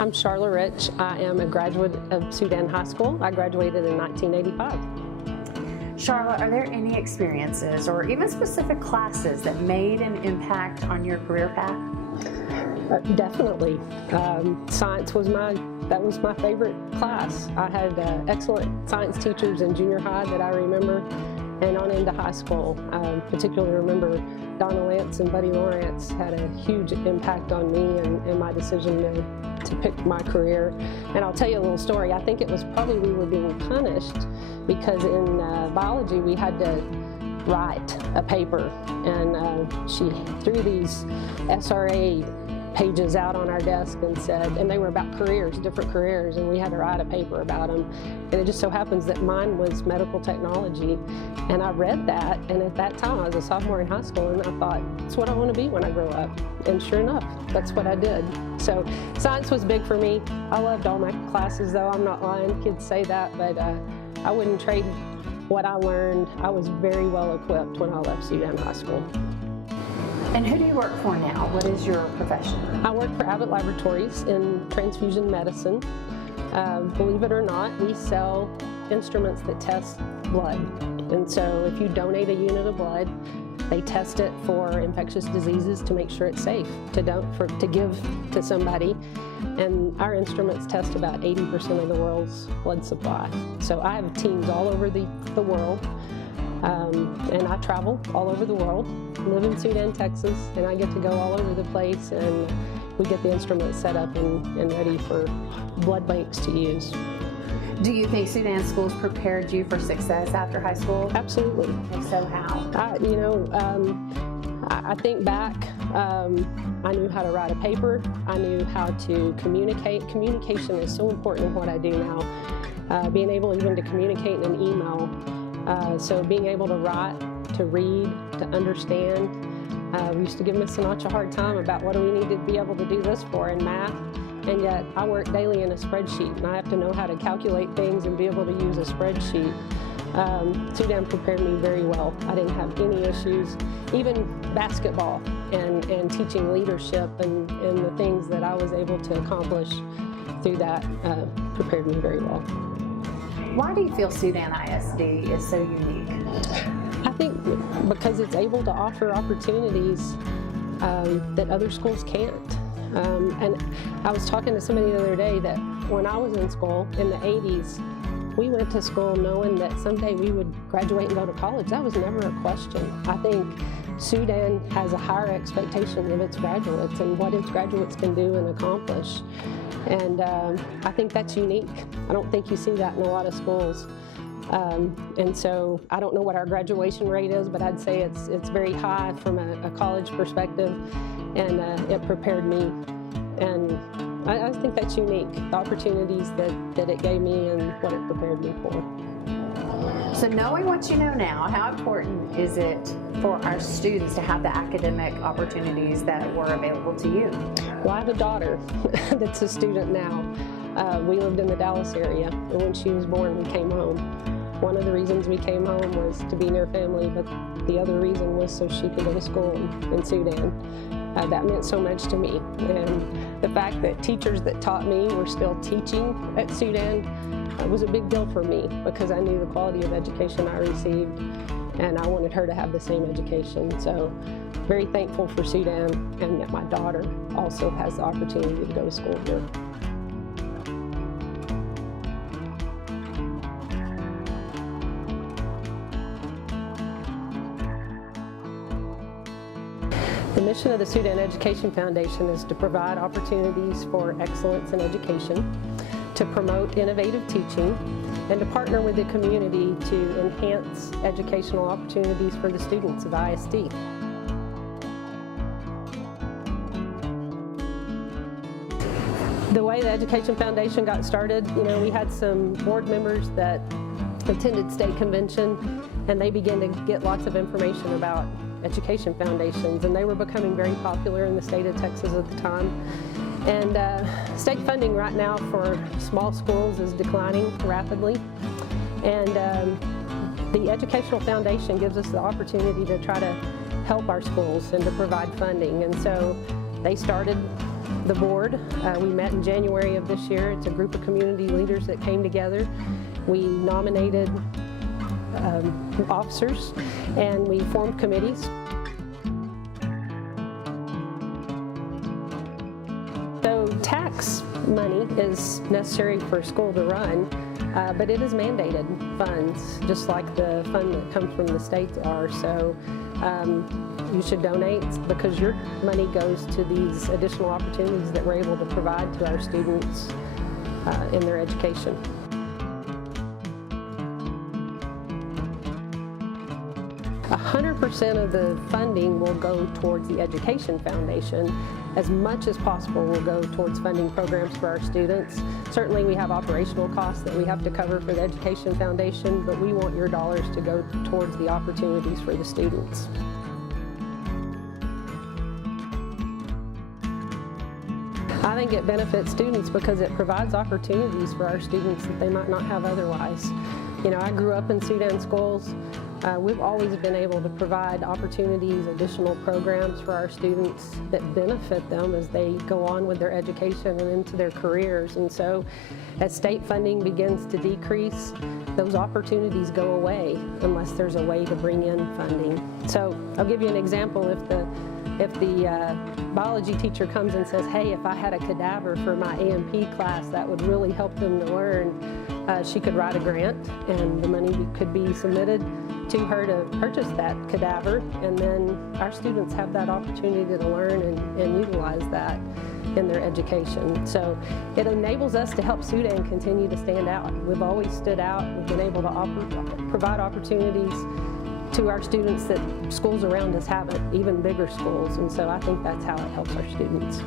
I'm Charla Rich. I am a graduate of Sudan High School. I graduated in 1985. Charla, are there any experiences or even specific classes that made an impact on your career path? Definitely. Science was my favorite class. I had excellent science teachers in junior high that I remember, and on into high school. Particularly remember Donna Lance and Buddy Lawrence had a huge impact on me and my decision to pick my career. And I'll tell you a little story. I think it was probably we were being punished because in biology we had to write a paper, and she threw these SRA pages out on our desk and said, and they were about careers, different careers, and we had to write a paper about them. And it just so happens that mine was medical technology, and I read that, and at that time I was a sophomore in high school, and I thought, that's what I want to be when I grow up. And sure enough, that's what I did. So science was big for me. I loved all my classes, though. I'm not lying, kids say that, but I wouldn't trade what I learned. I was very well equipped when I left Sudan High School. And who do you work for now? What is your profession? I work for Abbott Laboratories in transfusion medicine. Believe it or not, we sell instruments that test blood. And so if you donate a unit of blood, they test it for infectious diseases to make sure it's safe to give to somebody. And our instruments test about 80% of the world's blood supply. So I have teams all over the world. And I travel all over the world. I live in Sudan, Texas, and I get to go all over the place, and we get the instruments set up and ready for blood banks to use. Do you think Sudan schools prepared you for success after high school? Absolutely. If so, how? I think back, I knew how to write a paper. I knew how to communicate. Communication is so important in what I do now. Being able even to communicate in an email. So being able to write, to read, to understand. We used to give Miss Sinatra a hard time about what do we need to be able to do this for in math, and yet I work daily in a spreadsheet, and I have to know how to calculate things and be able to use a spreadsheet. Sudan prepared me very well. I didn't have any issues. Even basketball and teaching leadership and the things that I was able to accomplish through that prepared me very well. Why do you feel Sudan ISD is so unique? I think because it's able to offer opportunities that other schools can't. And I was talking to somebody the other day that when I was in school in the 80s, we went to school knowing that someday we would graduate and go to college. That was never a question. I think Sudan has a higher expectation of its graduates and what its graduates can do and accomplish. And I think that's unique. I don't think you see that in a lot of schools. And so I don't know what our graduation rate is, but I'd say it's very high from a college perspective, and it prepared me. And I think that's unique, the opportunities that it gave me and what it prepared me for. So knowing what you know now, how important is it for our students to have the academic opportunities that were available to you? Well, I have a daughter that's a student now. We lived in the Dallas area, and when she was born, we came home. One of the reasons we came home was to be near family, but the other reason was so she could go to school in Sudan. That meant so much to me, and the fact that teachers that taught me were still teaching at Sudan was a big deal for me, because I knew the quality of education I received, and I wanted her to have the same education. So very thankful for Sudan, and that my daughter also has the opportunity to go to school here. The mission of the Sudan Education Foundation is to provide opportunities for excellence in education, to promote innovative teaching, and to partner with the community to enhance educational opportunities for the students of ISD. The way the Education Foundation got started, we had some board members that attended state convention, and they began to get lots of information about education foundations, and they were becoming very popular in the state of Texas at the time. And state funding right now for small schools is declining rapidly, and the Educational Foundation gives us the opportunity to try to help our schools and to provide funding. And so they started the board. We met in January of this year. It's a group of community leaders that came together. We nominated officers and we formed committees. So tax money is necessary for a school to run, but it is mandated funds, just like the fund that comes from the state are. So you should donate because your money goes to these additional opportunities that we're able to provide to our students in their education. A 100% of the funding will go towards the Education Foundation. As much as possible will go towards funding programs for our students. Certainly we have operational costs that we have to cover for the Education Foundation, but we want your dollars to go towards the opportunities for the students. I think it benefits students because it provides opportunities for our students that they might not have otherwise. You know, I grew up in Sudan schools. We've always been able to provide opportunities, additional programs for our students that benefit them as they go on with their education and into their careers. And so as state funding begins to decrease, those opportunities go away unless there's a way to bring in funding. So I'll give you an example. If the biology teacher comes and says, hey, if I had a cadaver for my A&P class, that would really help them to learn, she could write a grant and the money could be submitted to her to purchase that cadaver, and then our students have that opportunity to learn and utilize that in their education. So it enables us to help Sudan continue to stand out. We've always stood out. We've been able to provide opportunities to our students that schools around us haven't, even bigger schools, and so I think that's how it helps our students.